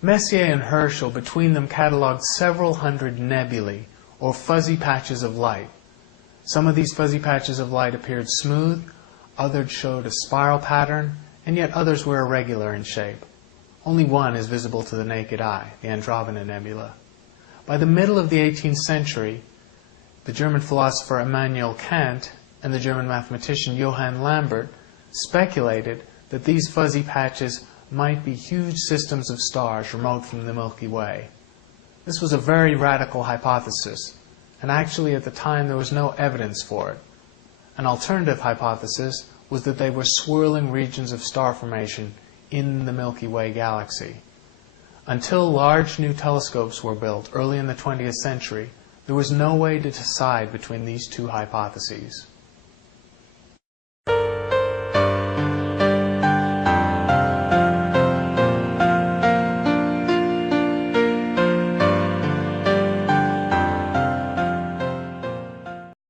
Messier and Herschel between them catalogued several hundred nebulae, or fuzzy patches of light. Some of these fuzzy patches of light appeared smooth, others showed a spiral pattern, and yet others were irregular in shape. Only one is visible to the naked eye, the Andromeda Nebula. By the middle of the 18th century, the German philosopher Immanuel Kant and the German mathematician Johann Lambert speculated that these fuzzy patches might be huge systems of stars remote from the Milky Way. This was a very radical hypothesis, and actually at the time there was no evidence for it. An alternative hypothesis was that they were swirling regions of star formation in the Milky Way galaxy. Until large new telescopes were built early in the 20th century, there was no way to decide between these two hypotheses.